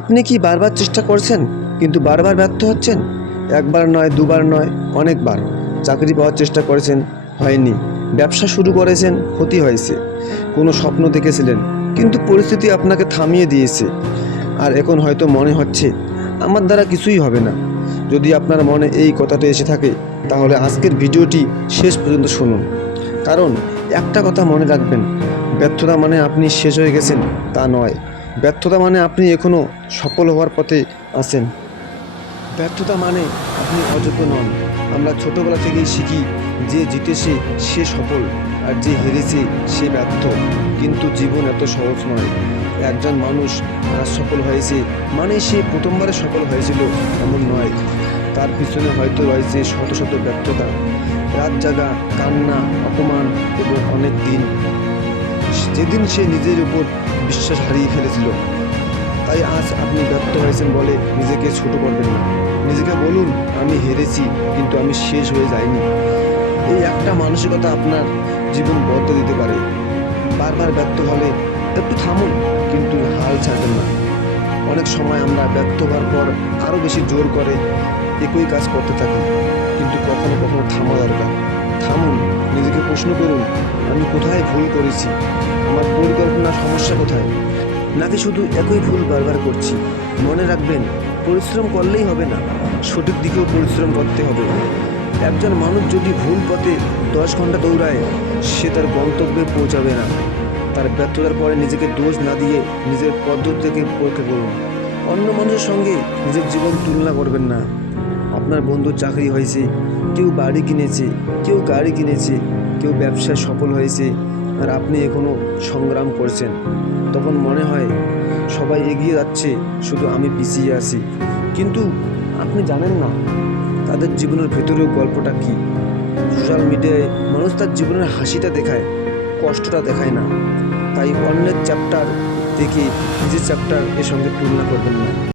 আপনি কি বারবার চেষ্টা করছেন কিন্তু বারবার ব্যর্থ হচ্ছেন? একবার নয়, দুবার নয়, অনেকবার। চাকরি পাওয়ার চেষ্টা করেছেন, হয়নি। ব্যবসা শুরু করেছেন, ক্ষতি হয়েছে। কোনো স্বপ্ন দেখেছিলেন কিন্তু পরিস্থিতি আপনাকে থামিয়ে দিয়েছে। আর এখন হয়তো মনে হচ্ছে আমার দ্বারা কিছুই হবে না। যদি আপনার মনে এই কথাটা এসে থাকে তাহলে আজকের ভিডিওটি শেষ পর্যন্ত শুনুন। কারণ একটা কথা মনে রাখবেন, ব্যর্থতা মানে আপনি শেষ হয়ে গেছেন তা নয়। ব্যর্থতা মানে আপনি এখনও সফল হওয়ার পথে আছেন। ব্যর্থতা মানে আপনি অযোগ্য নন। আমরা ছোটবেলা থেকেই শিখি যে জিতেছে সে সফল আর যে হেরেছে সে ব্যর্থ। কিন্তু জীবন এত সহজ নয়। একজন মানুষ আজ সফল হয়েছে মানে সে প্রথমবারে সফল হয়েছিল এমন নয়। তার পিছনে হয়তো রয়েছে শত শত ব্যর্থতা, রাত জাগা, কান্না, অপমান এবং অনেক দিন যেদিন সে নিজের উপর বিশ্বাস হারিয়ে ফেলেছিল। তাই আজ আপনি ব্যর্থ হয়েছেন বলে নিজেকে ছোট করবেন না। নিজেকে বলুন, আমি হেরেছি কিন্তু আমি শেষ হয়ে যাইনি। এই একটা মানসিকতা আপনার জীবন বদলে দিতে পারে। বারবার ব্যর্থ হলে একটু থামুন, কিন্তু হাল ছাড়বেন না। অনেক সময় আমরা ব্যর্থ হওয়ার পর আরও বেশি জোর করে একই কাজ করতে থাকি, কিন্তু কখনো কখনো থামা দরকার। থামুন, নিজেকে প্রশ্ন করুন, আমি কোথায় ভুল করেছি? আমার পরিকল্পনার সমস্যা কোথায়? নাকি শুধু একই ভুল বারবার করছি? মনে রাখবেন, পরিশ্রম করলেই হবে না, সঠিক দিকেও পরিশ্রম করতে হবে। একজন মানুষ যদি ভুল পথে 10 ঘন্টা দৌড়ায়, সে তার গন্তব্যে পৌঁছাবে না। তার ব্যর্থতার পরে নিজেকে দোষ না দিয়ে নিজের পদ্ধতি থেকে পরীক্ষা করুন। অন্য মানুষের সঙ্গে নিজের জীবন তুলনা করবেন না। আপনার বন্ধু চাকরি হয়েছে, কেউ বাড়ি কিনেছে, কেউ গাড়ি কিনেছে, কেউ ব্যবসায় সফল হয়েছে, আর আপনি এখনও সংগ্রাম করছেন। তখন মনে হয় সবাই এগিয়ে যাচ্ছে, শুধু আমি পিছিয়ে আছি। কিন্তু আপনি জানেন না তাদের জীবনের ভেতরেও গল্পটা কী। সোশ্যাল মিডিয়ায় মানুষ তার জীবনের হাসিটা দেখায়, কষ্টটা দেখায় না। তাই অন্যের চ্যাপ্টার দেখে নিজের চ্যাপ্টার এর সঙ্গে তুলনা করবেন না।